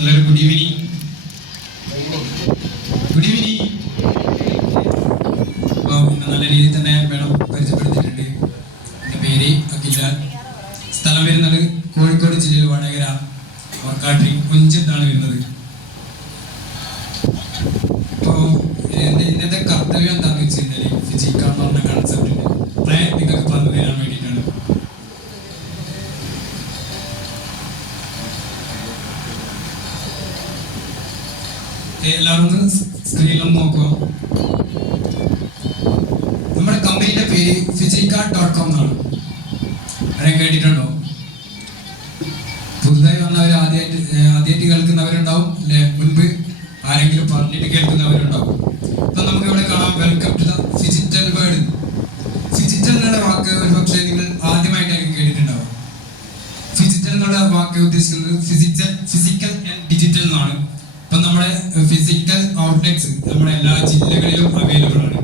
എല്ലാവരും good evening. Good evening. അപ്പോൾ നല്ല രീതിയിൽ തന്നെ മേഡം പരിചയപ്പെടുത്തിയിട്ടുണ്ട്. എൻ്റെ പേര് അഖിലാൽ. സ്ഥലം വരുന്നത് കോഴിക്കോട് ജില്ലയിൽ വടകര ഓർക്കാട്ടി കുഞ്ചത്താണ് വരുന്നത്. അപ്പോൾ ഇന്നത്തെ കർത്തവ്യം എന്താണെന്ന് വെച്ച് കഴിഞ്ഞാൽ ഫിസിക്ക എന്ന് പറഞ്ഞ കൺസെപ്റ്റിൻ്റെ പ്ലാൻ നിങ്ങൾക്ക് പറഞ്ഞു തരാൻ വേണ്ടിയിട്ടാണ്. എല്ലാവരും സ്ക്രീനിലൊന്ന് നോക്കുക. നമ്മുടെ കമ്പനിയുടെ പേര് ഫിസിക്ക.com എന്നാണ്. ആരെയും കേട്ടിട്ടുണ്ടോ? പുതുതായി വന്നവർ ആദ്യമായിട്ട് കേൾക്കുന്നവരുണ്ടാവും അല്ലെ, മുൻപ് ആരെങ്കിലും പറഞ്ഞിട്ട് കേൾക്കുന്നവരുണ്ടാവും. അപ്പൊ നമുക്ക് ഇവിടെ കാണാം, welcome to the phygital world. Phygital എന്നുള്ള വാക്ക് ഒരു പക്ഷേ നിങ്ങൾ ആദ്യമായിട്ടായിരിക്കും കേട്ടിട്ടുണ്ടാവും. ഫിജിറ്റൽ എന്നുള്ള വാക്ക് ഉദ്ദേശിക്കുന്നത് ഫിസിക്കൽ ആൻഡ് ഡിജിറ്റൽ എന്നാണ്. അപ്പൊ നമ്മുടെ ഫിസിക്കൽ ഔട്ട്ലെറ്റ്സ് നമ്മുടെ എല്ലാ ജില്ലകളിലും അവൈലബിൾ ആണ്.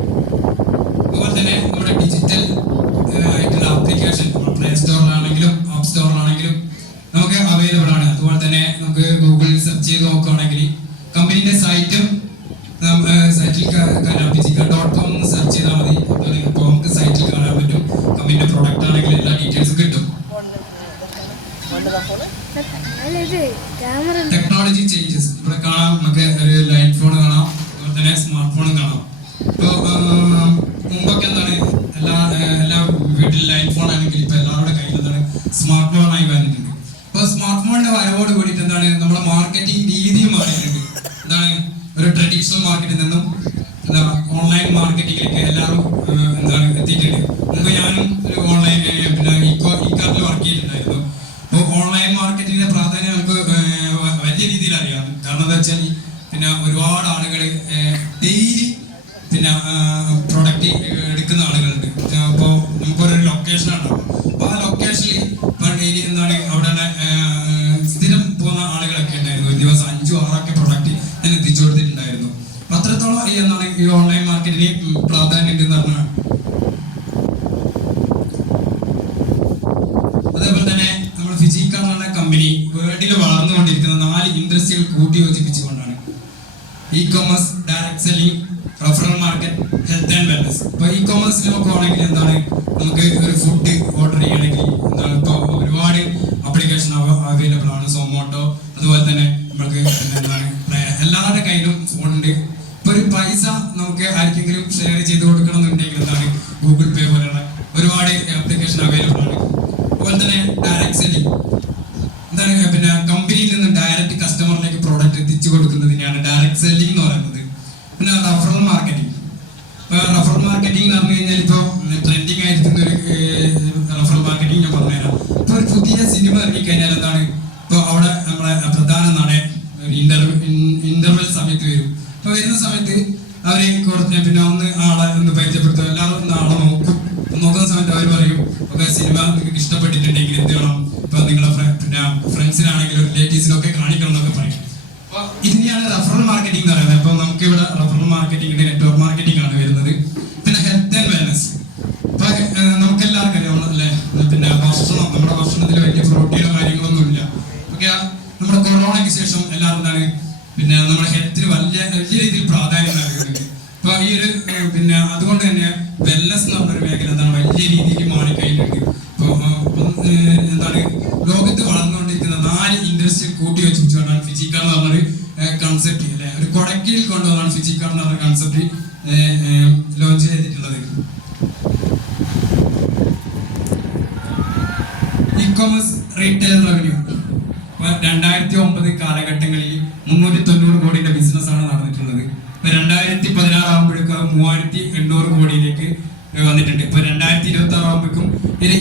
അതുപോലെ തന്നെ നമ്മുടെ ഡിജിറ്റൽ ആയിട്ടുള്ള ആപ്ലിക്കേഷൻ പ്ലേ സ്റ്റോറിലാണെങ്കിലും ആപ്പ് സ്റ്റോറിലാണെങ്കിലും നമുക്ക് അവൈലബിൾ ആണ്. അതുപോലെ തന്നെ നമുക്ക് ഗൂഗിളിൽ സെർച്ച് ചെയ്ത് നോക്കുകയാണെങ്കിൽ കമ്പനിയുടെ സൈറ്റിൽ ഫിസിക്ക.com സെർച്ച് ചെയ്താൽ മതി. അപ്പോൾ നമുക്ക് സൈറ്റിൽ കാണാൻ പറ്റും. കമ്പനിയുടെ പ്രൊഡക്റ്റ് ആണെങ്കിൽ എല്ലാ ഡീറ്റെയിൽസും കിട്ടും. ടെക്നോളജി ചേഞ്ചസ് ഇവിടെ കാണാം. നമുക്ക് ഒരു ലൈൻ ഫോൺ കാണാം, അതുപോലെ തന്നെ സ്മാർട്ട് ഫോണും കാണാം. ഇപ്പോൾ മുമ്പൊക്കെ എന്താണ് എല്ലാ വീട്ടിൽ ലൈൻ ഫോൺ ആണെങ്കിൽ ഇപ്പൊ എല്ലാവരുടെ കയ്യിൽ എന്താണ് സ്മാർട്ട് ഫോൺ ആയി വന്നിട്ടുണ്ട്. അപ്പോൾ സ്മാർട്ട് ഫോണിന്റെ വരവോട് കൂടിയിട്ട് എന്താണ് നമ്മുടെ മാർക്കറ്റിംഗ് രീതിയും മാറിയിട്ടുണ്ട്. എന്താണ് ഒരു ട്രഡീഷണൽ മാർക്കറ്റിൽ നിന്നും ഓൺലൈൻ മാർക്കറ്റിംഗിലേക്ക് എല്ലാവരും എന്താണ് എത്തിയിട്ടുണ്ട്. മുമ്പ് ഞാനും ഒരു ഓൺലൈൻ പിന്നെ ഇ-കാർട്ടിൽ വർക്ക് ചെയ്തിട്ടുണ്ടായിരുന്നു. അപ്പോൾ ഓൺലൈൻ മാർക്കറ്റിങ്ങിന്റെ പ്രാധാന്യം നമുക്ക് വലിയ രീതിയിൽ അറിയാം. കാരണം എന്താ വെച്ചാൽ പിന്നെ ഒരുപാട് ആളുകൾ ഡെയിലി പിന്നെ പ്രൊഡക്റ്റ് എടുക്കുന്ന ആളുകളുണ്ട്. അപ്പോൾ നമുക്കൊരു ലൊക്കേഷൻ ഉണ്ടാവും. അപ്പോൾ ആ ലൊക്കേഷനിൽ ഇപ്പോൾ ഡെയിലി എന്താണ് അവിടെ സ്ഥിരം പോകുന്ന ആളുകളൊക്കെ ഉണ്ടായിരുന്നു. ഒരു ദിവസം 5-6 പ്രൊഡക്റ്റ് ഞാൻ എത്തിച്ചു കൊടുത്തിട്ടുണ്ടായിരുന്നു. അപ്പം അത്രത്തോളം എന്താണ് ഈ ഓൺലൈൻ മാർക്കറ്റിന് പ്രാധാന്യം ഉണ്ടെന്ന് പറഞ്ഞാൽ. അതേപോലെ തന്നെ നമ്മൾ ഫിസിക്ക എന്ന് പറഞ്ഞ കമ്പനി വേൾഡിൽ വളർന്നുകൊണ്ടിരിക്കുന്ന 4 ഇൻഡസ്ട്രികൾ കൂട്ടിയോജിപ്പിച്ചുകൊണ്ടാണ്. Ecommerce, direct selling, referral market, health and wellness. ഇപ്പോൾ ഇ-കൊമേഴ്സിൽ നോക്കുകയാണെങ്കിൽ എന്താണ് നമുക്ക് ഒരു ഫുഡ് ഓർഡർ ചെയ്യണമെങ്കിൽ എന്താണ് ഇപ്പോൾ ഒരുപാട് ആപ്ലിക്കേഷൻ അവൈലബിൾ ആണ്. സൊമാറ്റോ, അതുപോലെ തന്നെ നമുക്ക് എന്താണ് എല്ലാവരുടെ കയ്യിലും ഫോണുണ്ട്. ഇപ്പോൾ ഒരു പൈസ നമുക്ക് ആർക്കെങ്കിലും ഷെയർ ചെയ്ത് കൊടുക്കണം എന്നുണ്ടെങ്കിൽ എന്താണ് ഗൂഗിൾ പേ പോലെയുള്ള ഒരുപാട് ആപ്ലിക്കേഷൻ അവൈലബിൾ ആണ്. അതുപോലെ തന്നെ ഡയറക്ട് സെല്ലിംഗ് എന്താണ് പിന്നെ കമ്പനിയിൽ നിന്ന് ഡയറക്റ്റ് കസ്റ്റമറിലേക്ക് പ്രോഡക്റ്റ് എത്തിച്ചു കൊടുക്കുന്നതിനെയാണ് ഡയറക്ട് സെല്ലിംഗ് എന്ന് പറയുന്നത്. പിന്നെ റഫറൽ മാർക്കറ്റിംഗ്. റഫറൽ മാർക്കറ്റിംഗ് എന്ന് പറഞ്ഞു കഴിഞ്ഞാൽ ഇപ്പോൾ ട്രെൻഡിങ് ആയിരിക്കുന്ന ഒരു റഫറൽ മാർക്കറ്റിംഗ് ഞാൻ പറഞ്ഞുതരാം. ഇപ്പോൾ ഒരു പുതിയ സിനിമ ഇറങ്ങിക്കഴിഞ്ഞാൽ എന്താണ് ഇപ്പോൾ അവിടെ നമ്മളെ പ്രധാന നടൻ ഒരു ഇന്റർവെൽ സമയത്ത് വരും. അപ്പോൾ വരുന്ന സമയത്ത് അവരെ കുറച്ച് പിന്നെ ഒന്ന് പരിചയപ്പെടുത്തും. എല്ലാവരും ആളെ നോക്കുന്ന സമയത്ത് അവർ പറയും ഓക്കെ സിനിമ നിങ്ങൾക്ക് ഇഷ്ടപ്പെട്ടിട്ടുണ്ടെങ്കിൽ എന്ത് ചെയ്യണം, ഇപ്പൊ നിങ്ങളെ പിന്നെ ഫ്രണ്ട്സിനാണെങ്കിലും റിലേറ്റീവ്സിനൊക്കെ കാണിക്കണം എന്നൊക്കെ പറയും. അപ്പൊ ഇതിനെയാണ് റഫറൽ മാർക്കറ്റിംഗ് എന്ന് പറയുന്നത്. അപ്പൊ നമുക്ക് ഇവിടെ റഫറൽ മാർക്കറ്റിംഗിന്റെ നെറ്റ്വർക്ക് മാർക്കറ്റിംഗ് ആണ് വരുന്നത്. പിന്നെ ഹെൽത്ത് ആൻഡ് വെൽനസ്. ഇപ്പൊ നമുക്ക് എല്ലാവർക്കും അറിയാം അല്ലെ, പിന്നെ ഭക്ഷണം, നമ്മുടെ ഭക്ഷണത്തിൽ വലിയ പ്രോട്ടീനോ കാര്യങ്ങളൊന്നും ഇല്ല. ഓക്കെ, നമ്മുടെ കൊറോണയ്ക്ക് ശേഷം എല്ലാവരും എന്താണ് പിന്നെ നമ്മുടെ ഹെൽത്തിന് വലിയ രീതിയിൽ പ്രാധാന്യം നൽകുന്നുണ്ട്. അപ്പൊ ഈ ഒരു പിന്നെ അതുകൊണ്ട് തന്നെ വെൽനസ് എന്ന് പറഞ്ഞൊരു മേഖല എന്താണ് വലിയ രീതിയിൽ മാറിക്കഴിഞ്ഞിട്ടുണ്ട്. ഇപ്പോൾ എന്താണ് ലോകത്ത് വളർന്നുകൊണ്ടിരിക്കുന്ന 4 ഇൻഡസ്ട്രി കൂട്ടി വെച്ചുകൊണ്ടാണ് ഫിസിക്ക എന്ന് പറഞ്ഞൊരു കൺസെപ്റ്റ് അല്ലെ, ഒരു കൊടക്കിൽ കൊണ്ടുവന്നാണ് ഫിസിക്ക എന്ന് പറഞ്ഞ കൺസെപ്റ്റ് ലോഞ്ച് ചെയ്തിട്ടുള്ളത്. ഇ-കൊമേഴ്സ് റീറ്റെയിൽ റവന്യൂ 2009 കാലഘട്ടങ്ങളിൽ 390 കോടിയുടെ ബിസിനസ് ആണ് നടന്നിട്ടുള്ളത്. 2016 ആകുമ്പോഴേക്കും 3800 കോടിയിലേക്ക് വന്നിട്ടുണ്ട്. ഇപ്പൊ 2026 ആകുമ്പോഴേക്കും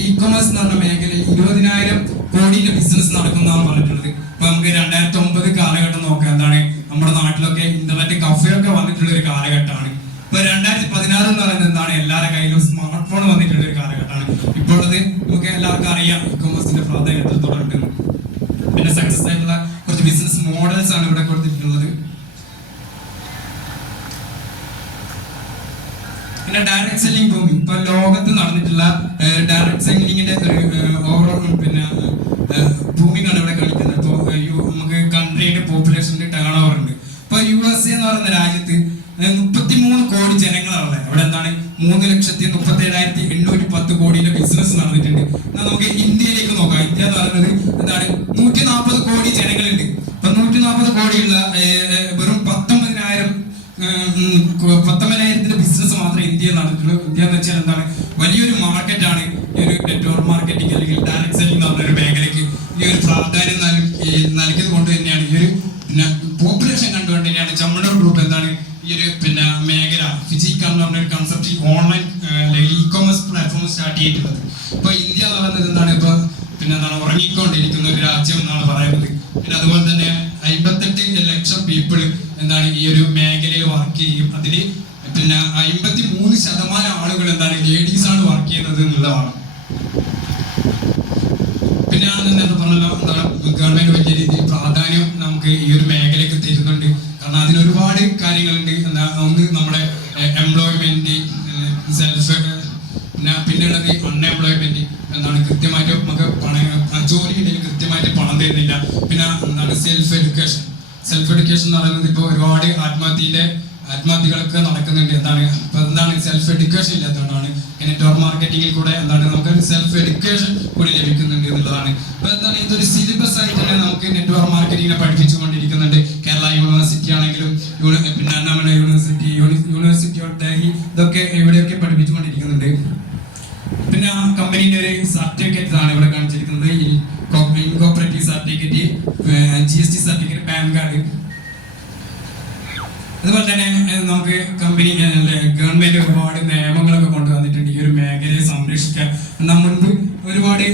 ഇ-കൊമേഴ്സ് എന്ന് പറഞ്ഞ മേഖലയിൽ 20,000 കോടിയുടെ ബിസിനസ് നടക്കുന്നതാണ് പറഞ്ഞിട്ടുള്ളത്. ഇപ്പൊ നമുക്ക് 2009 കാലഘട്ടം നോക്കാം. എന്താണ് നമ്മുടെ നാട്ടിലൊക്കെ ഇന്റർനെറ്റ് കഫേ ഒക്കെ വന്നിട്ടുള്ള ഒരു കാലഘട്ടമാണ്. ഇപ്പൊ 2016 എന്ന് പറയുന്നത് എന്താണ് എല്ലാവരുടെ കയ്യിലും സ്മാർട്ട് ഫോൺ വന്നിട്ടുള്ള ഒരു കാലഘട്ടമാണ്. ഇപ്പോൾ അത് നമുക്ക് എല്ലാവർക്കും അറിയാം ഇ-കൊമേഴ്സിന്റെ പ്രാധാന്യം എത്രത്തോളം ഉണ്ടെന്ന്. പിന്നെ സക്സസ് ആയിട്ടുള്ള കുറച്ച് ബിസിനസ് മോഡൽസ് ആണ് ഇവിടെ കൊടുത്തിട്ടുള്ളത്. പിന്നെ ഡയറക്ട് സെല്ലിംഗ് ഭൂമി ഇപ്പൊ ലോകത്ത് നടന്നിട്ടുള്ള ഡയറക്ട് സെല്ലിങ്ങിന്റെ ഒരു ഓവറോൾ പിന്നെ ഭൂമിക്കാണ് ഇവിടെ കളിക്കുന്നത്. ഇപ്പോൾ നമുക്ക് കൺട്രി billion പോപ്പുലേഷന്റെ ടേൺ ഓവർ ഉണ്ട്. ഇപ്പൊ USA എന്ന് പറയുന്ന രാജ്യത്ത് 33 കോടി ജനങ്ങളാണ്. അവിടെ എന്താണ് 3,37,810 കോടിയുടെ ബിസിനസ് നടന്നിട്ടുണ്ട്. നമുക്ക് ഇന്ത്യയിലേക്ക് നോക്കാം. ഇന്ത്യ എന്ന് പറയുന്നത് എന്താണ് 140 കോടി ജനങ്ങളുണ്ട്. അപ്പൊ 140 കോടിയുള്ള വെറും 19,000 ബിസിനസ് മാത്രമേ ഇന്ത്യയിൽ നടന്നിട്ടുള്ളൂ. ഇന്ത്യ എന്ന് വെച്ചാൽ എന്താണ് വലിയൊരു മാർക്കറ്റാണ്. ഈ ഒരു നെറ്റ്വർക്ക് മാർക്കറ്റിംഗ് അല്ലെങ്കിൽ ഡയറക്ട് സെല്ലിംഗ് എന്ന് പറഞ്ഞൊരു മേഖലയ്ക്ക് ഈ ഒരു പ്രാധാന്യം നൽകിയത് കൊണ്ട് തന്നെയാണ് ഈ ഒരു പോപ്പുലേഷൻ കണ്ടുകൊണ്ട് തന്നെയാണ് ചെമ്മണ്ണൂർ ഗ്രൂപ്പ് എന്താണ് ഈ ഒരു മേഖല ഫിജിക്കൽ എന്ന് പറഞ്ഞ കൺസെപ്റ്റ് ഓൺലൈൻ അല്ലെങ്കിൽ ഇ-കൊമേഴ്സ് പ്ലാറ്റ്ഫോം സ്റ്റാർട്ട് ചെയ്തിട്ടുള്ളത്. ഇപ്പൊ ഇന്ത്യ എന്ന് പറയുന്നത് എന്താണ് ഇപ്പൊ എന്താണ് ഉറങ്ങിക്കൊണ്ടിരിക്കുന്ന ഒരു രാജ്യം എന്നാണ് പറയുന്നത്. പിന്നെ അതുപോലെ തന്നെ 58 ലക്ഷം പീപ്പിൾ എന്താണ് ഈ ഒരു മേഖലയിൽ വർക്ക് ചെയ്യും. അതില് 53% ആളുകൾ എന്താണ് ലേഡീസ് ആണ് വർക്ക് ചെയ്യുന്നത് എന്നുള്ളതാണ്. പിന്നെ ഞാൻ പറഞ്ഞല്ലോ എന്താണ് ഗവൺമെന്റ് വലിയ രീതിയിൽ പ്രാധാന്യം നമുക്ക് ഈ ഒരു മേഖലയ്ക്ക് തരുന്നുണ്ട്. കാരണം അതിന് ഒരുപാട് കാര്യങ്ങളുണ്ട്. ഒന്ന് നമ്മുടെ എംപ്ലോയ്മെന്റ്, സെൽഫ്, പിന്നെയുള്ളത് അൺഎംപ്ലോയ്മെന്റ് എന്താണ് കൃത്യമായിട്ട് നമുക്ക് ജോലി ഉണ്ടെങ്കിൽ കൃത്യമായിട്ട് പണം തരുന്നില്ല. പിന്നെ എന്താണ് സെൽഫ് എഡ്യൂക്കേഷൻ എന്ന് പറയുന്നത് ഇപ്പോൾ ഒരുപാട് ആത്മഹത്യകളൊക്കെ നടക്കുന്നുണ്ട്. എന്താണ് ഇപ്പൊ എന്താണ് സെൽഫ് എഡ്യൂക്കേഷൻ ഇല്ലാത്തതുകൊണ്ടാണ്. നെറ്റ്വർക്ക് മാർക്കറ്റിംഗിൽ കൂടെ എന്താണ് നമുക്ക് സെൽഫ് എഡ്യൂക്കേഷൻ കൂടി ലഭിക്കുന്നുണ്ട് എന്നുള്ളതാണ്. അപ്പൊ എന്താണ് ഇതൊരു സിലബസ് ആയിട്ട് തന്നെ നമുക്ക് നെറ്റ്വർക്ക് മാർക്കറ്റിംഗിനെ പഠിപ്പിച്ചുകൊണ്ടിരിക്കുന്നുണ്ട്. കേരള യൂണിവേഴ്സിറ്റി ആണെങ്കിലും പിന്നെ അണ്ണാമല യൂണിവേഴ്സിറ്റി ഓഫ് ഡൽഹി ഇതൊക്കെ ഇവിടെയൊക്കെ പഠിപ്പിച്ചുകൊണ്ടിരിക്കുന്നുണ്ട്. പിന്നെ കമ്പനീന്റെ ഒരു സർട്ടിഫിക്കറ്റ് ആണ് ഇവിടെ കാണിച്ചിരിക്കുന്നത്. Incorporative certificate, GST certificate, PAN card. അതുപോലെ തന്നെ നമുക്ക് ഗവൺമെന്റ് ഒരുപാട് നിയമങ്ങളൊക്കെ കൊണ്ടുവന്നിട്ടുണ്ട് ഈ ഒരു മേഖലയെ സംരക്ഷിക്കാൻ. മുൻപ് ഒരുപാട്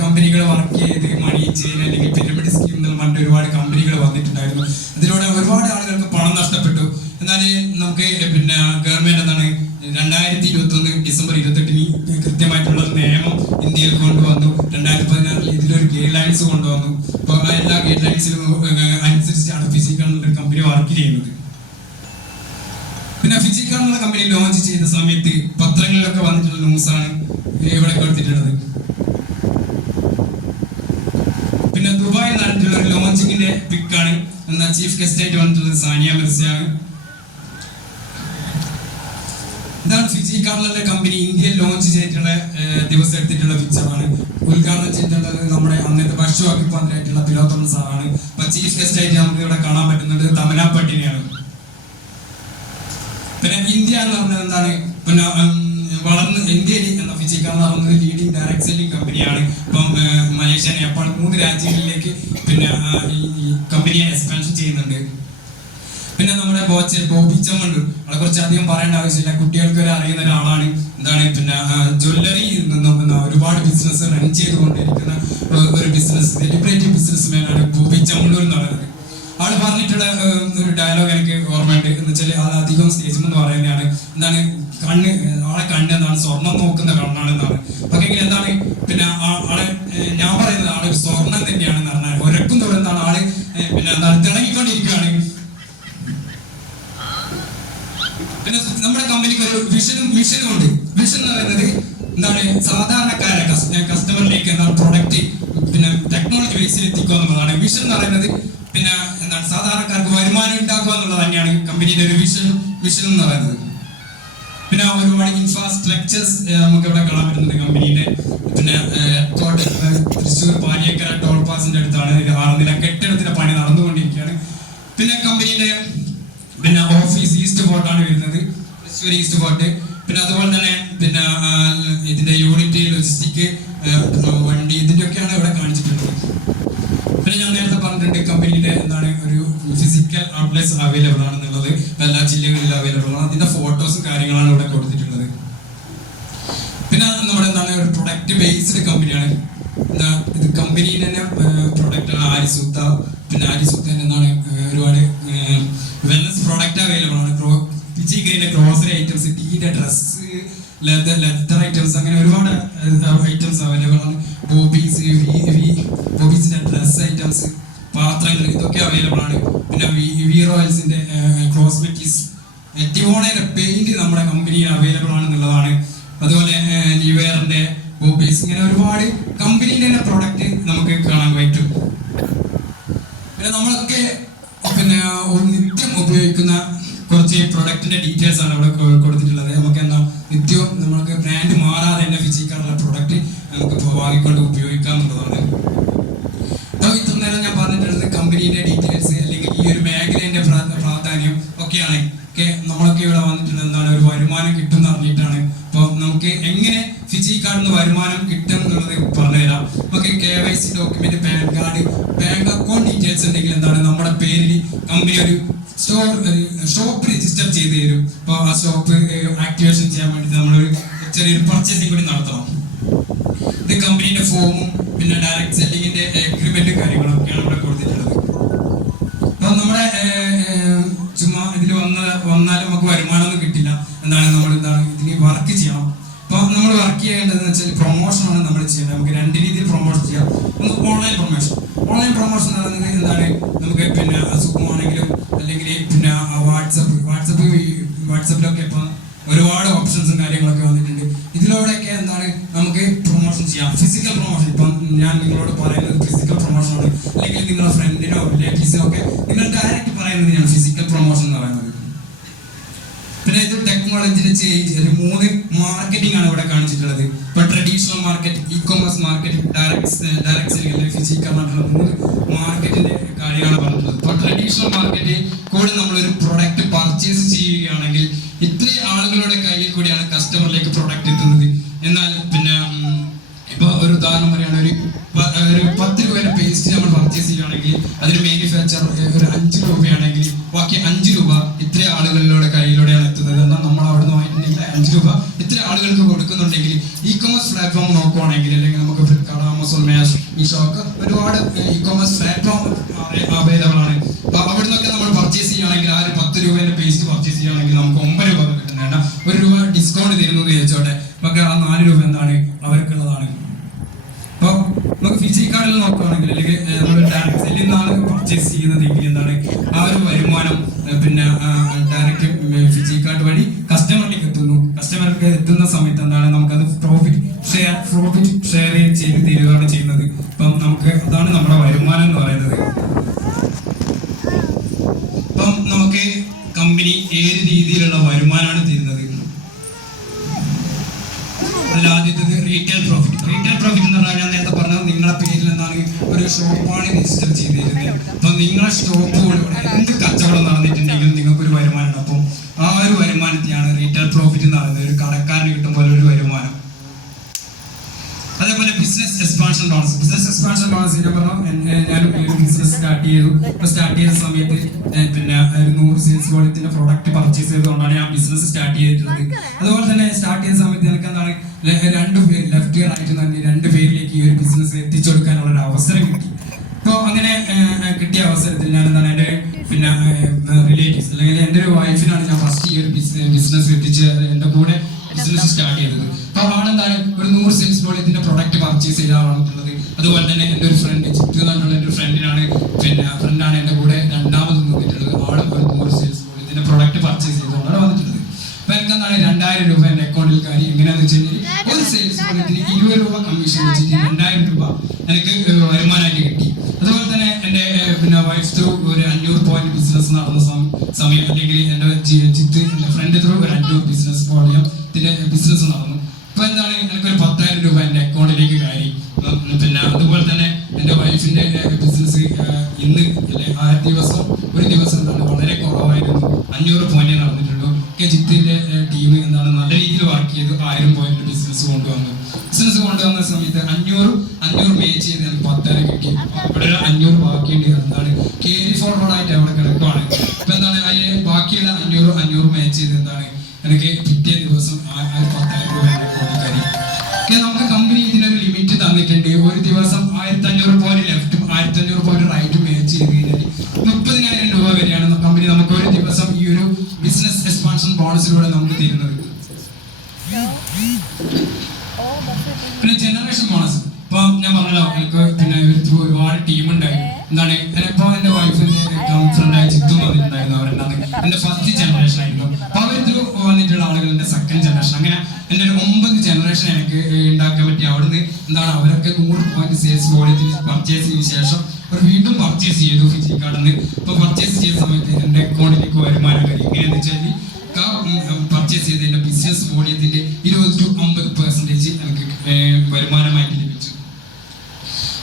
കമ്പനികൾ വർക്ക് ചെയ്ത് മണി ചെയിൻ അല്ലെങ്കിൽ പിരമിഡ് സ്കീം എന്ന് പറഞ്ഞിട്ട് ഒരുപാട് കമ്പനികൾ വന്നിട്ടുണ്ടായിരുന്നു. അതിലൂടെ ഒരുപാട് ആളുകൾക്ക് പണം നഷ്ടപ്പെട്ടു. എന്നാൽ നമുക്ക് ഗവൺമെന്റ് എന്താണ് 2021 ഡിസംബർ 28 കൃത്യമായിട്ടുള്ള നിയമം ഇന്ത്യയിൽ കൊണ്ടുവന്നു. 2016 ഇതിലൊരു ഗൈഡ് ലൈൻസ് കൊണ്ടുവന്നു. അപ്പോൾ എല്ലാ ഗൈഡ് ലൈൻസിലും അനുസരിച്ചാണ് ഫിജിക്കൽ എന്നുള്ള കമ്പനി വർക്ക് ചെയ്യുന്നത്. പിന്നെ ഫിജിക്കൽ എന്നുള്ള കമ്പനി ലോഞ്ച് ചെയ്ത സമയത്ത് പത്രങ്ങളിലൊക്കെ വന്നിട്ടുള്ള ന്യൂസാണ് ഇവിടെ കൊടുത്തിട്ടുള്ളത്. പിന്നെ ദുബായിൽ നടന്നിട്ടുള്ള ഒരു ലോഞ്ചിങ്ങിന്റെ പിക്കാണ്. ചീഫ് ഗസ്റ്റ് ആയിട്ട് വന്നിട്ടുള്ളത് സാനിയ മിർസയാണ്. ഇതാണ് ഫിജിക്കൽ കമ്പനി ഇന്ത്യയിൽ ലോഞ്ച് ചെയ്തിട്ടുള്ള ദിവസം എടുത്തിട്ടുള്ള പിക്ചറാണ്. ഉദ്ഘാടനം ചെയ്തിട്ടുള്ളത് നമ്മുടെ അന്നത്തെ ഭക്ഷ്യ വകുപ്പ് മന്ത്രിയായിട്ടുള്ള തിലോത്തമൻ സാറാണ്. അപ്പൊ ചീഫ് ഗസ്റ്റ് ആയിട്ട് നമുക്ക് ഇവിടെ കാണാൻ പറ്റുന്നത് തമന പട്ടിനെയാണ്. പിന്നെ ഇന്ത്യ എന്ന് പറഞ്ഞത് എന്താണ് ഇന്ത്യയിൽ എന്ന ഫിജിക്കൽ എന്ന് പറയുന്നത് ലീഡിംഗ് ഡയറക്ട് സെല്ലിംഗ് കമ്പനിയാണ്. ഇപ്പം മലേഷ്യ, നേപ്പാൾ 3 രാജ്യങ്ങളിലേക്ക് ഈ കമ്പനിയെ എക്സ്പാൻഷൻ ചെയ്യുന്നുണ്ട്. പിന്നെ നമ്മുടെ ബോബി ചെമ്മണ്ണൂർ അവളെ കുറിച്ച് അധികം പറയേണ്ട ആവശ്യമില്ല. കുട്ടികൾക്ക് അറിയുന്ന ഒരാളാണ്. എന്താണ് ജ്വല്ലറിയിൽ നിന്നും ഒരുപാട് ബിസിനസ് റൺ ചെയ്തുകൊണ്ടിരിക്കുന്ന ഒരു സെലിബ്രിറ്റി ബിസിനസ് മാനാണ് ബോബി ചെമ്മണ്ണൂർ എന്ന് പറയുന്നത്. ആള് പറഞ്ഞിട്ടുള്ള ഒരു ഡയലോഗ് എനിക്ക് ഓർമ്മയുണ്ട്. എന്ന് വെച്ചാൽ അത് അധികം സ്റ്റേജിൽ എന്ന് പറയുന്നതാണ്. എന്താണ് ആളെ കണ്ണ് എന്താണ് സ്വർണം നോക്കുന്ന കണ്ണാണ് എന്നാണ്. പക്ഷേ എന്താണ് ആളെ ഞാൻ പറയുന്നത് ആള് സ്വർണം തന്നെയാണെന്ന് പറഞ്ഞാൽ ഒരക്കും തുടർന്നാണ് ആള് എന്താണ് തിളങ്ങിക്കൊണ്ടിരിക്കുകയാണ്. പിന്നെ നമ്മുടെ കമ്പനിക്ക് ഒരു മിഷനും ഉണ്ട്. വിഷൻ എന്ന് പറയുന്നത് എന്താണ് സാധാരണക്കാരെ കസ്റ്റമറിലേക്ക് എന്താണ് പ്രൊഡക്റ്റ് ടെക്നോളജി ബേസിൽ എത്തിക്കുക എന്നുള്ളതാണ്. വിഷൻ എന്ന് പറയുന്നത് എന്താണ് സാധാരണക്കാർക്ക് വരുമാനം ഉണ്ടാക്കുക എന്നുള്ളത് തന്നെയാണ് കമ്പനിയുടെ ഒരു വിഷൻ എന്ന് പറയുന്നത്. പിന്നെ ഒരുപാട് ഇൻഫ്രാസ്ട്രക്ചേഴ്സ് നമുക്ക് ഇവിടെ കാണാൻ പറ്റുന്നുണ്ട് കമ്പനിയുടെ. തൃശ്ശൂർ പാലിയേക്കര ടോൾ പാസിന്റെ അടുത്താണ് 6 നില കെട്ടിടത്തിന്റെ പണി നടന്നുകൊണ്ടിരിക്കുകയാണ്. പിന്നെ കമ്പനിയുടെ ഓഫീസ് ഈസ്റ്റ് ഫോർട്ടാണ് വരുന്നത്, തൃശ്ശൂർ ഈസ്റ്റ് ഫോർട്ട്. പിന്നെ അതുപോലെ തന്നെ ഇതിന്റെ യൂണിറ്റ്, ലോജിസ്റ്റിക്, വണ്ടി ഇതിന്റെയൊക്കെയാണ് ഇവിടെ കാണിച്ചിട്ടുള്ളത്. പിന്നെ ഞാൻ നേരത്തെ പറഞ്ഞിട്ടുണ്ട് കമ്പനിയുടെ ഒരു ഫിസിക്കൽ ഔട്ട്ലെറ്റ്സ് അവൈലബിൾ ആണെന്നുള്ളത്. എല്ലാ ജില്ലകളിലും അവൈലബിൾ ആണ്. അതിന്റെ ഫോട്ടോസും കാര്യങ്ങളാണ് ഇവിടെ കൊടുത്തിട്ടുള്ളത്. പിന്നെ നമ്മുടെ ഒരു പ്രൊഡക്റ്റ് ബേസ്ഡ് കമ്പനിയാണ്. ഇത് കമ്പനിയിൽ തന്നെ പ്രൊഡക്റ്റ് ആണ് ആരിസൂത്ത. പിന്നെ ആരിസൂത്തേൻ്റെ ഒരുപാട് വെൽനസ് പ്രൊഡക്റ്റ് അവൈലബിൾ ആണ്. ഫിജിക്കലിന്റെ ഗ്രോസറി ഐറ്റംസ്, ടീയുടെ ഡ്രസ്സ്, ലെതർ ഐറ്റംസ്, അങ്ങനെ ഒരുപാട് ഐറ്റംസ് അവൈലബിൾ ആണ്. ബോബീസിന്റെ ഡ്രസ് ഐറ്റംസ്, പാത്രങ്ങൾ, ഇതൊക്കെ അവൈലബിൾ ആണ്. പിന്നെ വി റോയൽസിന്റെ കോസ്മെറ്റിക്സ്, ടിവോണയുടെ പെയിന്റ് നമ്മുടെ കമ്പനിയിൽ അവൈലബിൾ ആണെന്നുള്ളതാണ്. അതുപോലെ ലിവേറിന്റെ, ബോബീസ്, ഇങ്ങനെ ഒരുപാട് കമ്പനിയുടെ തന്നെ പ്രൊഡക്റ്റ് നമുക്ക് കാണാൻ പറ്റും. പിന്നെ നമ്മളൊക്കെ പിന്നെ നിത്യം ഉപയോഗിക്കുന്ന കുറച്ച് പ്രൊഡക്റ്റിന്റെ ഡീറ്റെയിൽസ് ആണ് ഇവിടെ കൊടുത്തിട്ടുള്ളത്. നമുക്ക് എന്താ നിത്യവും നമ്മൾക്ക് ബ്രാൻഡ് മാറാതെ തന്നെ ഫിസിക്കാനുള്ള പ്രൊഡക്റ്റ് നമുക്ക് വാങ്ങിക്കൊണ്ട് ഉപയോഗിക്കാം എന്നുള്ളതാണ്. അപ്പോൾ ഇത്ര നേരം ഞാൻ പറഞ്ഞിട്ടുള്ളത് കമ്പനീന്റെ ഡീറ്റെയിൽസ് അല്ലെങ്കിൽ ഈ ഒരു മേഖലേന്റെ പ്രാധാന്യം ഒക്കെയാണ്. നമ്മളൊക്കെ ഇവിടെ വന്നിട്ടുള്ളത് എന്താണ് ഒരു വരുമാനം കിട്ടും എന്ന് അറിഞ്ഞിട്ടാണ്. അപ്പോൾ നമുക്ക് എങ്ങനെ ഫിസിക്കാർഡിൽ നിന്ന് വരുമാനം കിട്ടും എന്നുള്ളത് പറഞ്ഞുതരാം. നമുക്ക് KYC document, pan card, bank account details ഉണ്ടെങ്കിൽ എന്താണ് നമ്മുടെ പേരിൽ കമ്പനി ഒരു ഷോപ്പ് രജിസ്റ്റർ ചെയ്ത് തരും. അപ്പോൾ ആ ഷോപ്പ് ആക്ടിവേഷൻ ചെയ്യാൻ വേണ്ടിയിട്ട് നമ്മളൊരു ചെറിയൊരു പർച്ചേസിംഗ് കൂടി നടത്തണം. ഇത് കമ്പനീന്റെ ഫോമും പിന്നെ ഡയറക്ട് സെല്ലിങ്ങിന്റെ എഗ്രിമെന്റ് കാര്യങ്ങളൊക്കെയാണ് ഇവിടെ കൊടുത്തിട്ടുള്ളത്. അപ്പോൾ നമ്മുടെ ചുമ്മാ ഇതിൽ വന്നാൽ നമുക്ക് വരുമാനമൊന്നും കിട്ടില്ല. എന്താണ് ഇതിന് വർക്ക് ചെയ്യണം. അപ്പോൾ നമ്മൾ വർക്ക് ചെയ്യേണ്ടതെന്ന് വെച്ചാൽ പ്രൊമോഷനാണ് നമ്മൾ ചെയ്യേണ്ടത്. നമുക്ക് രണ്ട് രീതിയിൽ പ്രൊമോഷൻ ചെയ്യാം. ഒന്ന് ഓൺലൈൻ പ്രൊമോഷൻ എന്ന് പറയുന്നത് എന്താണ്, നമുക്ക് പിന്നെ സുഖമാണെങ്കിലും അല്ലെങ്കിൽ പിന്നെ വാട്സപ്പിലൊക്കെ ഇപ്പം ഒരുപാട് ഓപ്ഷൻസും കാര്യങ്ങളൊക്കെ വന്നിട്ടുണ്ട്. ഇതിലൂടെയൊക്കെ എന്താണ് നമുക്ക് പ്രൊമോഷൻ ചെയ്യാം. ഫിസിക്കൽ പ്രൊമോഷൻ, ഇപ്പം ഞാൻ നിങ്ങളോട് പറയുന്നത് ഫിസിക്കൽ പ്രൊമോഷനാണ്. അല്ലെങ്കിൽ നിങ്ങളുടെ ഫ്രണ്ടിനോ റിലേറ്റീവ്സിനോ ഒക്കെ നിങ്ങൾ ഡയറക്റ്റ് പറയുന്നതിനാണ് ഫിസിക്കൽ പ്രൊമോഷൻ എന്ന് പറയുന്നത്. പിന്നെ ഇത് ടെക്നോളജിയുടെ ചേഞ്ച്, 3 മാർക്കറ്റിംഗ് ആണ് ഇവിടെ കാണിച്ചിട്ടുള്ളത്. ഇപ്പൊ traditional market, e-commerce market, direct selling അല്ലെങ്കിൽ ഫിസിക്കൽ 3 മാർക്കറ്റിന്റെ കാര്യമാണ് പറഞ്ഞിട്ടുള്ളത്. ഇപ്പൊ ട്രഡീഷണൽ മാർക്കറ്റ് കൂടെ നമ്മളൊരു പ്രൊഡക്റ്റ് പർച്ചേസ് ചെയ്യുകയാണെങ്കിൽ ഇത്ര ആളുകളുടെ കയ്യിൽ കൂടിയാണ് കസ്റ്റമറിലേക്ക് പ്രൊഡക്റ്റ് എത്തുന്നത്. എന്നാൽ പിന്നെ ഇപ്പൊ ഒരു ഉദാഹരണം പറയുകയാണെങ്കിൽ ഒരു 10 രൂപയുടെ പേസ്റ്റ് നമ്മൾ പർച്ചേസ് ചെയ്യുകയാണെങ്കിൽ അതിന് മാനുഫാക്ചർ ഒരു 5 രൂപയാണെങ്കിൽ ബാക്കി 5 രൂപ ഇത്ര ആളുകളുടെ കയ്യിലൂടെയാണ് എത്തുന്നത്. എന്നാൽ നമ്മൾ അവിടെ നിന്ന് വാങ്ങിയിട്ടുണ്ടെങ്കിൽ 5 രൂപ ഇത്ര ആളുകൾക്ക് കൊടുക്കുന്നുണ്ടെങ്കിൽ ഇ-കൊമേഴ്സ് പ്ലാറ്റ്ഫോം നോക്കുവാണെങ്കിൽ അല്ലെങ്കിൽ നമുക്ക് ഫ്ലിപ്കാർട്ട്, ആമസോൺ, മീഷോ ഒക്കെ ഒരുപാട് ഇ-കൊമേഴ്സ് പ്ലാറ്റ്ഫോം അവൈലബിൾ ആണ്. അപ്പൊ അവിടെ നിന്നൊക്കെ നമ്മൾ പർച്ചേസ് ചെയ്യുകയാണെങ്കിൽ ആ ഒരു 10 രൂപയുടെ പേസ്റ്റ് പർച്ചേസ് ചെയ്യുകയാണെങ്കിൽ നമുക്ക് 9 രൂപ കിട്ടുന്നതാണ്. 1 രൂപ ഡിസ്കൗണ്ട് തരുന്നത് ചോദിച്ചോട്ടെ, നമുക്ക് ആ 4 രൂപ എന്താണ് അവർക്കുള്ളതാണ്. അപ്പോൾ നമുക്ക് ഫിസിക്കാർഡിൽ നോക്കുകയാണെങ്കിൽ അല്ലെങ്കിൽ നമ്മൾ ഡയറക്ട് സെല്ലിൽ നിന്നാണ് പർച്ചേസ് ചെയ്യുന്നതെങ്കിൽ എന്താണ് ആ ഒരു വരുമാനം പിന്നെ ഡയറക്റ്റ് ഫിസിക്കാർഡ് വഴി കസ്റ്റമറിലേക്ക് എത്തുന്നു. കസ്റ്റമർക്ക് എത്തുന്ന സമയത്ത് എന്താണ് നമുക്കത് പ്രോഫിറ്റ് ഷെയർ ചെയ്ത് തരികയാണ് ചെയ്യുന്നത്. അപ്പം നമുക്ക് അതാണ് നമ്മുടെ വരുമാനം എന്ന് പറയുന്നത്. അപ്പം നമുക്ക് കമ്പനി ഏത് രീതിയിലുള്ള വരുമാനമാണ് തരുന്നത്? ആദ്യത്തേത് റീറ്റെയിൽ പ്രോഫിറ്റ് എന്ന് പറഞ്ഞാൽ ഞാൻ നേരത്തെ പറഞ്ഞത് നിങ്ങളുടെ പേരിൽ എന്താണ് ഒരു ഷോപ്പാണ് രജിസ്റ്റർ ചെയ്തിരുന്നത്. അപ്പൊ നിങ്ങളുടെ ഷോപ്പുകളിലൂടെ എന്ത് കച്ചവടം നടന്നിട്ടുണ്ടെങ്കിലും നിങ്ങൾക്ക് ഒരു വരുമാനം ഉണ്ട്. അപ്പം ആ ഒരു വരുമാനത്തെയാണ് റീറ്റെയിൽ പ്രോഫിറ്റ് എന്ന് പറയുന്നത്. ഒരു കടക്കാരന് കിട്ടുമ്പോൾ ഒരു വരുമാനം. അതേപോലെ ബിസിനസ് എക്സ്പാൻഷൻ ലോൺസ് ഞാനും ഒരു ബിസിനസ് സ്റ്റാർട്ട് ചെയ്ത സമയത്ത് പിന്നെ ഒരു 100 സെയിൽസ് വോളിയത്തിന്റെ പ്രോഡക്റ്റ് പർച്ചേസ് ചെയ്തുകൊണ്ടാണ് ഞാൻ ബിസിനസ് സ്റ്റാർട്ട് ചെയ്തിട്ടുള്ളത്. അതുപോലെ തന്നെ സ്റ്റാർട്ട് ചെയ്ത സമയത്ത് എനിക്ക് എന്താണ് 2 പേര് ലെഫ്റ്റ് റൈറ്റ് തന്നെ 2 പേരിലേക്ക് ഈ ഒരു ബിസിനസ് എത്തിച്ചു കൊടുക്കാനുള്ള ഒരു അവസരം കിട്ടി. അപ്പോൾ അങ്ങനെ കിട്ടിയ അവസരത്തിൽ ഞാൻ എന്താണ് എൻ്റെ പിന്നെ റിലേറ്റീവ്സ് അല്ലെങ്കിൽ എൻ്റെ ഒരു വൈഫിനാണ് ഞാൻ ഫസ്റ്റ് ഈ ഒരു ബിസിനസ് എത്തിച്ച് എൻ്റെ കൂടെ ബിസിനസ് സ്റ്റാർട്ട് ചെയ്തത്. അപ്പോൾ ആളെന്താണ് ഒരു 100 സെയിൽസ് വോളിയത്തിന്റെ പ്രൊഡക്റ്റ് പർച്ചേസ് ചെയ്താണുള്ളത്. അതുപോലെ തന്നെ എൻ്റെ ഒരു ഫ്രണ്ട് ചിത്തു എന്നുള്ള എൻ്റെ ഒരു ഫ്രണ്ടാണ് എൻ്റെ കൂടെ രണ്ടാമത് നിന്നിട്ടുള്ളത്. ആളെ ഒരു 100 സെയിൽസ് വോളിയത്തിന്റെ പ്രൊഡക്റ്റ് പർച്ചേസ് ചെയ്തുകൊണ്ടാണ് വന്നിട്ടുള്ളത്. അപ്പൊ എനിക്കെന്താണ് 2000 രൂപ എൻ്റെ അക്കൗണ്ടിൽ കാര്യം എങ്ങനെയാന്ന് വെച്ച് കഴിഞ്ഞാൽ ഒരു സെയിൽസ് വോളിയത്തിന് 20 രൂപ കമ്മീഷൻ വെച്ചിട്ട് 2000 രൂപ എനിക്ക് വരുമാനമായിട്ട് കിട്ടി. അതുപോലെ തന്നെ എൻ്റെ പിന്നെ വൈഫ് ത്രൂ ഒരു 500 പോയിന്റ് ബിസിനസ് നടന്ന സമയം അല്ലെങ്കിൽ എൻ്റെ ചിത്ത് എൻ്റെ ഫ്രണ്ട് ത്രൂ ഒരു 500 ബിസിനസ് വോളിയത്തിന്റെ ബിസിനസ് നടന്നു. അപ്പൊ എന്താണ് എനിക്കൊരു 10,000 രൂപ എൻ്റെ അക്കൗണ്ടിലേക്ക് കയറി. പിന്നെ അതുപോലെ തന്നെ എൻ്റെ വൈഫിന്റെ ബിസിനസ് ഇന്ന് ഒരു ദിവസം എന്താണ് വളരെ കുറവായിരുന്നു. 500 പോയിന്റ് നടന്നിട്ടുള്ളൂ. ജിത്തിന്റെ ടീം എന്താണ് നല്ല രീതിയിൽ വർക്ക് ചെയ്ത് 1000 പോയിന്റ് ബിസിനസ് കൊണ്ടുവന്ന സമയത്ത് 500 മേച്ച് ചെയ്ത് എനിക്ക് 10,000 കിട്ടി. ഇവിടെ ഒരു 500 ബാക്കിയുണ്ട്. എന്താണ് കേരി ഫോർവേഡ് ആയിട്ട് അവിടെ കിടക്കുവാണ്. അപ്പൊ എന്താണ് അതിന് ബാക്കിയുള്ള 500 മേച്ച് ചെയ്ത് എന്താണ് എനിക്ക് പിറ്റേ ദിവസം 10,000 രൂപ കയറി. നമുക്ക് കമ്പനി ഇതിനൊരു ലിമിറ്റ് തന്നിട്ടുണ്ട്. ഒരു ദിവസം 1500 പോയിന്റ് ലെഫ്റ്റും 1500 പോയിന്റ് റൈറ്റും മേച്ച് ചെയ്ത് കഴിഞ്ഞാൽ 30,000 രൂപ വരെയാണ് കമ്പനി നമുക്ക് ഒരു ദിവസം ഈ ഒരു ബിസിനസ് എക്സ്പാൻഷൻ ബോണസിലൂടെ നമുക്ക് തരുന്നത്. പിന്നെ ജനറേഷൻ ബോണസ് ഇപ്പൊ ഞാൻ പറഞ്ഞല്ലോ എനിക്ക് പിന്നെ ഒരുപാട് ടീം ഉണ്ടായി. എന്താണ് ഇപ്പൊ എന്റെ വൈഫിന്റെ ഫ്രണ്ടായ ചിത്തു വന്നിട്ടുണ്ടായിരുന്നു. അവരെന്താണ് എന്റെ ഫസ്റ്റ് ജനറേഷൻ ആയിരുന്നു. അപ്പൊ അവർക്ക് വന്നിട്ടുള്ള ആളുകൾ എന്റെ സെക്കൻഡ് ജനറേഷൻ. അങ്ങനെ എന്റെ ഒരു 9 ജനറേഷൻ എനിക്ക് ഉണ്ടാക്കാൻ പറ്റി. അവിടുന്ന് എന്താണ് അവരൊക്കെ 100 പോയിന്റ് സെയിൽസ് വോളിയത്തിന് പർച്ചേസിന് ശേഷം അവർ വീണ്ടും പർച്ചേസ് ചെയ്തു ഫിജി കാർഡിൽ നിന്ന്. അപ്പോൾ പർച്ചേസ് ചെയ്ത സമയത്ത് എൻ്റെ അക്കൗണ്ടിലേക്ക് വരുമാനം കയറി. എങ്ങനെയാണെന്ന് വെച്ചാൽ പർച്ചേസ് ചെയ്തതിൻ്റെ ബിസിനസ് വോളിയത്തിൻ്റെ 20 to 50% എനിക്ക് വരുമാനമായിട്ട് ലഭിച്ചു.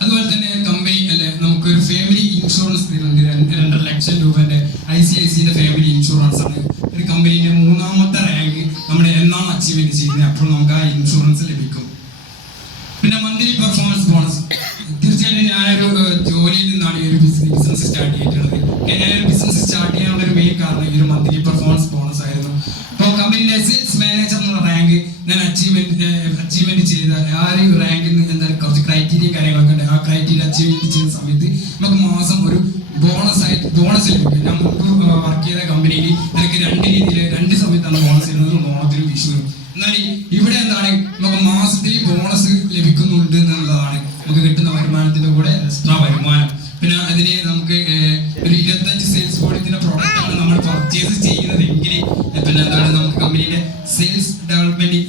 അതുപോലെ തന്നെ കമ്പനി അല്ലെ നമുക്കൊരു ഫാമിലി ഇൻഷുറൻസ് തരുന്നുണ്ട്. 2.5 ലക്ഷം രൂപൻ്റെ ICICIയുടെ ഫാമിലി ഇൻഷുറൻസ് ആണ്. ഒരു കമ്പനീൻ്റെ 3ാമത്തെ റാങ്ക് നമ്മൾ എന്നാണ് അച്ചീവ്മെന്റ് ചെയ്യുന്നത് അപ്പോൾ നമുക്ക് ആ ഇൻഷുറൻസ് ലഭിക്കും. പിന്നെ മന്ത്ലി പെർഫോമൻസ് ബോണസ്. തീർച്ചയായിട്ടും ഞാനൊരു ജോലിയിൽ നിന്നാണ് ഈ ഒരു ബിസിനസ് സ്റ്റാർട്ട് ചെയ്തിട്ടുള്ളത്. ഞാനൊരു ബിസിനസ് സ്റ്റാർട്ട് ചെയ്യാനുള്ള ഒരു മെയിൻ കാരണം ഈ ഒരു മന്ത്ലി പെർഫോമൻസ് ബോണസ് ആയിരുന്നു. അപ്പോൾ കമ്പനിയുടെ സെയിൽസ് മാനേജർ എന്നുള്ള റാങ്ക് ഞാൻ അച്ചീവ്മെന്റ് ചെയ്ത ആ ഒരു റാങ്കിൽ എന്താ കുറച്ച് ക്രൈറ്റീരിയ കാര്യങ്ങളൊക്കെ ഉണ്ട്. ആ ക്രൈറ്റീരിയ അച്ചീവ്മെന്റ് ചെയ്യുന്ന സമയത്ത് നമുക്ക് മാസം ഒരു ബോണസ് ലഭിക്കും. ഞാൻ മുമ്പ് വർക്ക് ചെയ്ത കമ്പനിയിൽ എനിക്ക് 2 രീതിയിൽ 2 സമയത്താണ് ബോണസ് ചെയ്യുന്നത്, ഓണത്തിനും വിഷുവിനും. എന്നാൽ ഇവിടെ എന്താണ് നമുക്ക് മാസത്തിൽ ബോണസ് ലഭിക്കുന്നുണ്ട് എന്നുള്ളതാണ്. നമുക്ക് കിട്ടുന്ന വരുമാനത്തിന്റെ കൂടെ എക്സ്ട്രാ വരുമാനം. പിന്നെ അതിന് നമുക്ക് ഒരു 25 സെയിൽസ് വോളിയത്തിന്റെ പ്രോഡക്റ്റ് ആണ് നമ്മൾ പർച്ചേസ് ചെയ്യുന്നതെങ്കിൽ പിന്നെ എന്താണ് നമുക്ക് കമ്പനിയുടെ സെയിൽസ് ഡെവലപ്മെന്റ്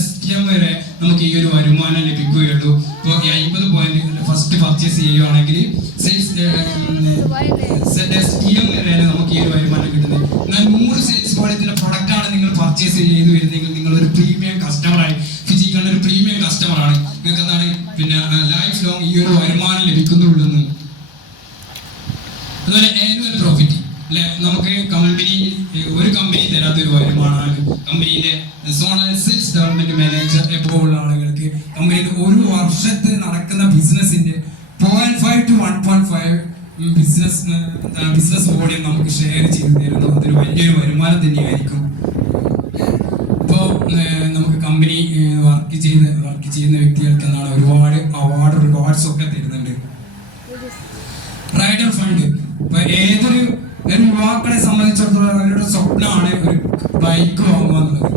STM വരെ നമുക്ക് ഈ ഒരു വരുമാനം ലഭിക്കുകയുള്ളൂ. ഇപ്പോൾ 50 പോയിന്റ് ഫസ്റ്റ് പർച്ചേസ് ചെയ്യുകയാണെങ്കിൽ സെയിൽസ് STM വരെയാണ് നമുക്ക് ഈ ഒരു വരുമാനം കിട്ടുന്നത്. എന്നാൽ 100 സെയിൽസ് വോളിയത്തിന്റെ പ്രൊഡക്റ്റ് ആണ് നിങ്ങൾ പർച്ചേസ് ചെയ്ത് വരുന്നെങ്കിൽ നിങ്ങൾ ഒരു പ്രീമിയം കസ്റ്റമറായി ഫിജിക്കാണ് ഒരു പ്രീമിയം കസ്റ്റമറാണ്. നിങ്ങൾക്ക് എന്താണ് പിന്നെ ലൈഫ് ലോങ് ഈ ഒരു വരുമാനം ലഭിക്കുന്നുള്ളൂ. അതുപോലെ ആനുവൽ പ്രോഫിറ്റ് അല്ലെ നമുക്ക് ഒരു കമ്പനി തരാത്തൊരു വരുമാനമാണ് കമ്പനിയുടെ സോണൽ സെയിൽസ് ഡെവലപ്മെന്റ് മാനേജർ എപ്പോഴുള്ള ആളുകൾക്ക് കമ്പനിയുടെ ഒരു വർഷത്തിൽ നടക്കുന്ന ബിസിനസിന്റെ 0.5 to 1.5 ബിസിനസ് വോളിയം നമുക്ക് ഷെയർ ചെയ്ത് തരുന്നു. അതൊരു വലിയൊരു വരുമാനം തന്നെയായിരിക്കും. ഇപ്പോൾ നമുക്ക് കമ്പനി വർക്ക് ചെയ്യുന്ന വ്യക്തികൾക്ക് എന്താണ് ഒരുപാട് റിവാർഡ്സ് ഒക്കെ തരുന്നുണ്ട്. റൈഡർ ഫണ്ട് ഇപ്പൊ ഏതൊരു യുവാക്കളെ സംബന്ധിച്ചിടത്തോളം അവരുടെ സ്വപ്നമാണ് ഒരു ബൈക്ക് വാങ്ങുക എന്നുള്ളത്.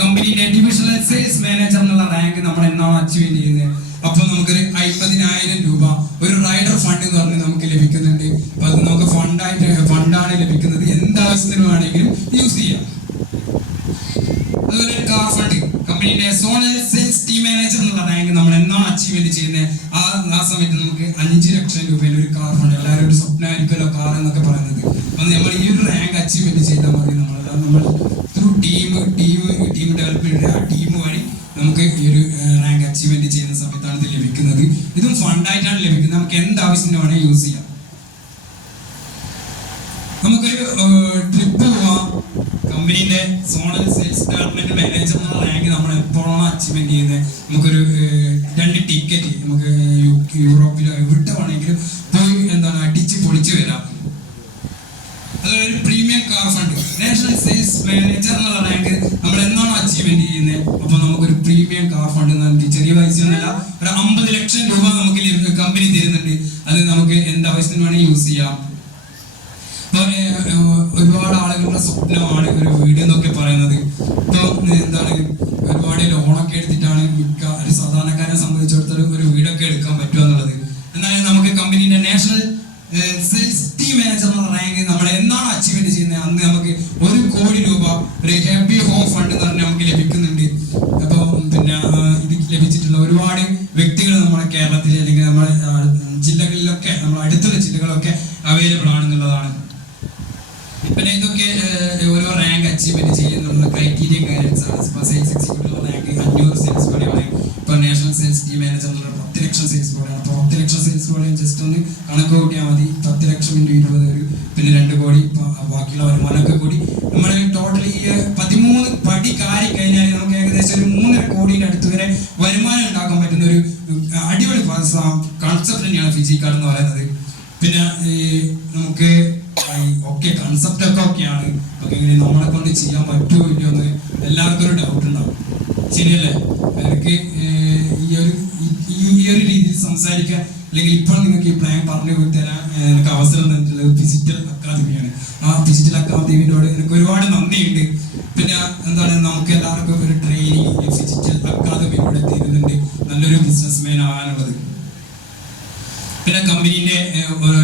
കമ്പനിയുടെ ഡിവിഷണൽ സെയിൽസ് മാനേജർ എന്നുള്ള റാങ്ക് നമ്മൾ എന്നാണ് അച്ചീവ് ചെയ്യുന്നത് അപ്പൊ നമുക്കൊരു 50,000 രൂപ ഒരു റൈഡർ ഫണ്ട് എന്ന് പറഞ്ഞ് നമുക്ക് ലഭിക്കുന്നുണ്ട്. അപ്പൊ അത് നമുക്ക് ഫണ്ടാണ് ലഭിക്കുന്നത്. എന്താവശ്യത്തിന് വേണമെങ്കിലും യൂസ് ചെയ്യാം. അതുപോലെ കാർ ഫണ്ട് കമ്പനിയുടെ സോണൽ സെയിൽസ് ടീം മാനേജർ എന്നുള്ള റാങ്ക് നമ്മൾ എന്നാണ് അച്ചീവ്മെന്റ് ചെയ്യുന്നത് ആ സമയത്ത് നമുക്ക് 5 ലക്ഷം രൂപയിൽ ഒരു കാർ ഫണ്ട്. എല്ലാവരും ഒരു സ്വപ്നമായിരിക്കുമല്ലോ കാർ എന്നൊക്കെ പറയുന്നത്. അപ്പൊ നമ്മൾ ഈ ഒരു റാങ്ക് അച്ചീവ്മെന്റ് ചെയ്താൽ മതി. നമ്മൾ ത്രൂ ടീം ഡെവലപ്മെന്റ് ആ ടീം വഴി നമുക്ക് ഈ ഒരു റാങ്ക് അച്ചീവ്മെന്റ് ചെയ്യുന്ന സമയത്താണ് ഇത് ലഭിക്കുന്നത്. ഇതും ഫണ്ടായിട്ടാണ് ലഭിക്കുന്നത്. നമുക്ക് എന്താവശ്യത്തിന് വേണമെങ്കിൽ യൂസ് ചെയ്യാം. നമുക്കൊരു ട്രിപ്പ് പോവാം. കമ്പനിയുടെ സോണൽ സെയിൽസ് ഡെവലപ്മെന്റ് മാനേജർ എന്ന റാങ്ക് നമ്മൾ എപ്പോഴാണ് അച്ചീവ്മെന്റ് ചെയ്യുന്നത് നമുക്കൊരു 2 ടിക്കറ്റ് നമുക്ക് യൂറോപ്പിലോ എവിടെ വേണമെങ്കിലും പോയി എന്താണ് അടിച്ച് പൊളിച്ച് വരാം. അതുപോലെ ഒരു premium car fund national sales manager എന്നുള്ള റാങ്ക് നമ്മൾ എന്നാണ് അച്ചീവ്മെന്റ് ചെയ്യുന്നത് അപ്പൊ നമുക്കൊരു പ്രീമിയം കാർ ഫണ്ട് എന്ന് ചെറിയ പൈസ ഒന്നല്ല ഒരു 50 ലക്ഷം രൂപ നമുക്ക് കമ്പനി തരുന്നുണ്ട്. അത് നമുക്ക് എന്താവശ്യത്തിന് വേണമെങ്കിൽ യൂസ് ചെയ്യാം. ഒരുപാട് ആളുകളുടെ സ്വപ്നമാണ് ഒരു വീട് എന്നൊക്കെ പറയുന്നത്. ഇപ്പൊ എന്താണ് ഒരുപാട് ലോണൊക്കെ എടുത്തിട്ടാണ് ഒരു സാധാരണക്കാരെ സംബന്ധിച്ചിടത്തോളം ഒരു വീടൊക്കെ എടുക്കാൻ പറ്റുക എന്നുള്ളത്. എന്നാലും നമുക്ക് കമ്പനിയുടെ നാഷണൽ സെയിൽസ് ടീം മാനേജർ എന്ന റാങ്ക് നമ്മൾ എന്നാണ് അച്ചീവ്മെന്റ് ചെയ്യുന്നത് അന്ന് നമുക്ക് 1 കോടി രൂപ ഒരു ഹാപ്പി ഹോം ഫണ്ട് എന്ന് പറഞ്ഞാൽ നമുക്ക് ലഭിക്കുന്നുണ്ട്. അപ്പൊ പിന്നെ ഇത് ലഭിച്ചിട്ടുള്ള ഒരുപാട് വ്യക്തികൾ നമ്മുടെ കേരളത്തിൽ അല്ലെങ്കിൽ നമ്മുടെ ജില്ലകളിലൊക്കെ നമ്മുടെ അടുത്തുള്ള ജില്ലകളൊക്കെ അവൈലബിൾ ആണെന്നുള്ളതാണ്. പിന്നെ ഇതൊക്കെ ഓരോ റാങ്ക് അച്ചീവ്മെന്റ് ചെയ്യുന്നുള്ള ക്രൈറ്റീരിയ കാര്യൻസ് ആണ്. ഇപ്പൊ sales executive rank 500 sales volume. ഇപ്പൊ നാഷണൽ സെയിൽസ് ടീം മാനേജർ എന്നുള്ള 10 ലക്ഷം സെയിൽസ് വോളിയം. അപ്പൊ 10 ലക്ഷം സെയിൽസ് വോളിയം ജസ്റ്റ് ഒന്ന് കണക്ക് കൂട്ടിയാൽ മതി. 10 ലക്ഷം × 20 പിന്നെ 2 കോടി ബാക്കിയുള്ള വരുമാനമൊക്കെ കൂടി നമ്മൾ ടോട്ടലി 13 പടി കാരി കഴിഞ്ഞാൽ നമുക്ക് ഏകദേശം ഒരു 3.5 കോടിയുടെ അടുത്ത് വരെ വരുമാനം ഉണ്ടാക്കാൻ പറ്റുന്ന ഒരു അടിപൊളി കൺസെപ്റ്റ് തന്നെയാണ് ഫിജി കാർഡ് എന്ന് പറയുന്നത്. പിന്നെ നമുക്ക് ഓക്കെ കൺസെപ്റ്റ് ഒക്കെ ഓക്കെയാണ്. ഇങ്ങനെ നമ്മളെ കൊണ്ട് ചെയ്യാൻ പറ്റുമോ ഇല്ലയോ എന്ന് എല്ലാവർക്കും ഒരു ഡൗട്ട് ഉണ്ടാവും. ശരിയല്ലേ? എനിക്ക് ഈ ഒരു രീതിയിൽ സംസാരിക്കാൻ അല്ലെങ്കിൽ ഇപ്പോൾ നിങ്ങൾക്ക് ഈ പ്ലാൻ പറഞ്ഞു തരാൻ എനിക്ക് അവസരം തന്നിട്ടുള്ളത് ഡിജിറ്റൽ അക്കാദമിയാണ്. ആ ഡിജിറ്റൽ അക്കാദമിയോട് എനിക്ക് ഒരുപാട് നന്ദിയുണ്ട്. പിന്നെ എന്താണ് നമുക്ക് എല്ലാവർക്കും ഒരു ട്രെയിനിങ് ഡിജിറ്റൽ അക്കാദമിയിലൂടെ തരുന്നുണ്ട് നല്ലൊരു ബിസിനസ്മാൻ ആകാനുള്ളത്. പിന്നെ കമ്പനീന്റെ ഓരോ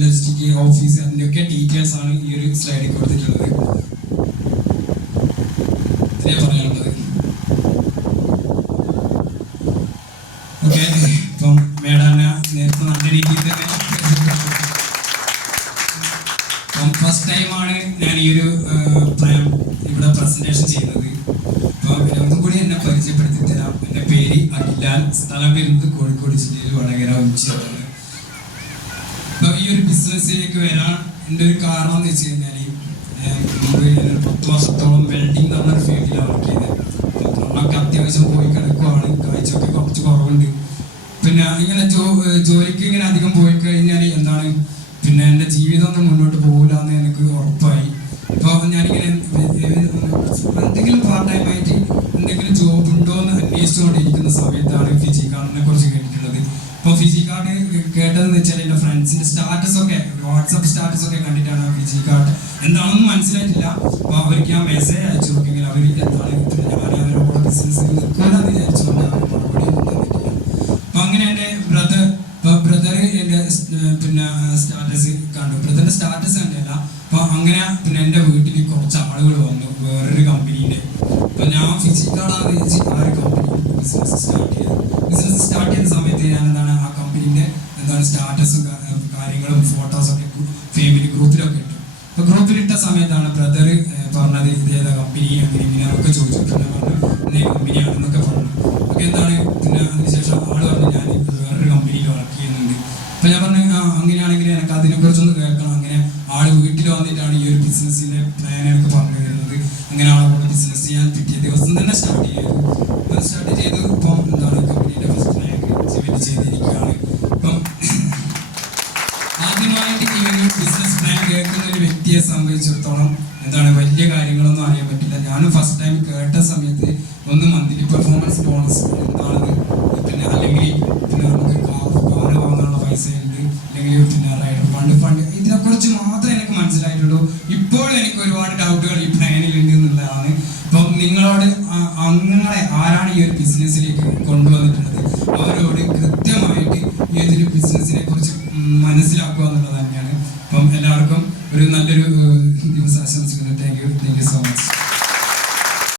ലോജിസ്റ്റിക് ഓഫീസ് അതിന്റെ ഒക്കെ ഡീറ്റെയിൽസ് ആണ് ഈ ഒരു സ്ലൈഡിൽ കൊടുത്തിട്ടുള്ളത്. ഇത്രേ പറയാനുള്ളത്. ഓക്കെ, ഇപ്പം മേഡാന നേരത്തെ നല്ല രീതിയിൽ ഫസ്റ്റ് ടൈമാണ് ഞാൻ ഈ ഒരു പ്ലാൻ ഇവിടെ പ്രസന്റേഷൻ ചെയ്യുന്നത്. അപ്പോൾ ഒന്നും കൂടി എന്നെ പരിചയപ്പെടുത്തി തരാം. എൻ്റെ പേര് അഖിലാൽ, സ്ഥലം വരുന്നത് കോഴിക്കോട് ജില്ലയിൽ വടകര ഉച്ചയാണ്. അപ്പോൾ ഈ ഒരു ബിസിനസ്സിലേക്ക് വരാൻ എൻ്റെ ഒരു കാരണം എന്ന് വെച്ച് കഴിഞ്ഞാൽ മുമ്പ് 10 വർഷത്തോളം വെൽഡിങ് എന്ന് പറഞ്ഞൊരു ഫീൽഡിലാണ് വർക്ക് ചെയ്തത്. കണ്ണൊക്കെ അത്യാവശ്യം പോയി കിടക്കുവാണ്, കാഴ്ചയൊക്കെ കുറച്ച് കുറവുണ്ട്. പിന്നെ ഇങ്ങനെ ജോലിക്ക് ഇങ്ങനെ അധികം പോയി കഴിഞ്ഞാൽ എന്താണ് പിന്നെ എൻ്റെ ജീവിതം ഒന്നും മുന്നോട്ട് പോകില്ല എന്ന് എനിക്ക് ഉറപ്പായി. അപ്പോൾ ഞാനിങ്ങനെ എന്തെങ്കിലും പാർട്ട് ടൈം ആയിട്ട് എന്തെങ്കിലും ജോബ് ഉണ്ടോ എന്ന് അന്വേഷിച്ചുകൊണ്ടിരിക്കുന്ന സമയത്താണ് ഫിജി കാർഡിനെ കുറിച്ച് കേട്ടിട്ടുള്ളത്. അപ്പോൾ ഫിജി കാർഡ് കേട്ടതെന്ന് വെച്ചാൽ എൻ്റെ ഫ്രണ്ട്സിൻ്റെ സ്റ്റാറ്റസ് ഒക്കെ വാട്സപ്പ് സ്റ്റാറ്റസ് ഒക്കെ കണ്ടിട്ടാണ് ഫിജി കാർഡ് എന്താണെന്ന് മനസ്സിലായിട്ടില്ല. അപ്പോൾ അവർക്ക് ഞാൻ മെസ്സേജ് അയച്ചു നോക്കിയെങ്കിൽ അവർ എന്താണ് ഞാൻ അവരോട് ബിസിനസ് നിൽക്കാനെന്ന് വിചാരിച്ചുകൊണ്ട് അവർ മറുപടി ഒന്നും തന്നിട്ടില്ല. അപ്പോൾ അങ്ങനെ എൻ്റെ ബ്രദർ എൻ്റെ പിന്നെ സ്റ്റാറ്റസ് കണ്ടു, ബ്രദറിൻ്റെ സ്റ്റാറ്റസ് കണ്ടല്ല. അപ്പോൾ അങ്ങനെ പിന്നെ എൻ്റെ വീട്ടിൽ കുറച്ച് ആളുകൾ വന്നു വേറൊരു കമ്പനീൻ്റെ. അപ്പോൾ ഞാൻ ഫിജി കാർഡാണെന്ന് വെച്ച് ആ ഒരു കമ്പനി ബിസിനസ് സ്റ്റാർട്ട് ചെയ്ത സമയത്ത് ഞാൻ എന്താണ് ആ കമ്പനീൻ്റെ എന്താണ് സ്റ്റാറ്റസും കാര്യങ്ങളും ഫോട്ടോസൊക്കെ ഫാമിലി ഗ്രൂപ്പിലൊക്കെ ഇട്ടു. അപ്പോൾ ഗ്രൂപ്പിലിട്ട സമയത്താണ് ബ്രദർ പറഞ്ഞത് ഇതേതാ കമ്പനി അങ്ങനെ ഇങ്ങനെ ഒക്കെ ചോദിച്ചിട്ടുണ്ട്, പറഞ്ഞു ഇതേ കമ്പനിയാണെന്നൊക്കെ പറഞ്ഞു. ഒക്കെ എന്താണ് പിന്നെ അതിനുശേഷം ആൾ പറഞ്ഞു ഞാൻ വേറൊരു കമ്പനിയിൽ വർക്ക് ചെയ്യുന്നുണ്ട്. അപ്പോൾ ഞാൻ പറഞ്ഞു അങ്ങനെയാണെങ്കിൽ എനിക്ക് അതിനെക്കുറിച്ചൊന്ന് കേൾക്കണം. അങ്ങനെ ആൾ വീട്ടിൽ വന്നിട്ടാണ് ഈ ഒരു ബിസിനസ്സിൻ്റെ പ്ലാൻ എനിക്ക് പറഞ്ഞു തരുന്നത്. അങ്ങനെ ആളെ കൂടെ ബിസിനസ് ചെയ്യാൻ പിറ്റേ ദിവസം തന്നെ സ്റ്റാർട്ട് ചെയ്തു. ഇപ്പം എന്താണ് കമ്പനിയുടെ ഫസ്റ്റ് പ്ലാൻ ചെയ്തിരിക്കുകയാണ്. ഇപ്പം ആദ്യമായിട്ട് ഈ ഒരു ബിസിനസ് പ്ലാൻ കേൾക്കുന്ന ഒരു വ്യക്തിയെ സംബന്ധിച്ചിടത്തോളം എന്താണ് വലിയ കാര്യങ്ങളൊന്നും അറിയാൻ പറ്റില്ല. ഞാനും ഫസ്റ്റ് ടൈം കേട്ട സമയത്ത് ഒന്ന് മന്ത്ലി പെർഫോമൻസ് ബോണസ് എന്താണെന്ന് പിന്നെ അല്ലെങ്കിൽ പിന്നെ നമുക്ക് കാറ് വാങ്ങാനുള്ള പൈസ ഉണ്ട്, അല്ലെങ്കിൽ പിന്നെ റൈഡർ ഫണ്ട് ഇതിനെക്കുറിച്ച് മാത്രമേ എനിക്ക് മനസ്സിലായിട്ടുള്ളൂ. ഇപ്പോഴും എനിക്ക് ഒരുപാട് ഡൗട്ടുകൾ ഈ പ്ലാനിൽ ഉണ്ട് എന്നുള്ളതാണ്. അപ്പം നിങ്ങളോട് നിങ്ങളെ ആരാണ് ഈ ഒരു ബിസിനസ്സിലേക്ക് കൊണ്ടുവന്നിട്ടുള്ളത് അവരോട് കൃത്യമായിട്ട് ഈ ഒരു ബിസിനസ്സിനെ കുറിച്ച് മനസ്സിലാക്കുക എന്നുള്ളത് തന്നെയാണ്. അപ്പം എല്ലാവർക്കും ഒരു നല്ലൊരു ദിവസം ആശംസിക്കുന്നു. Thank you so much.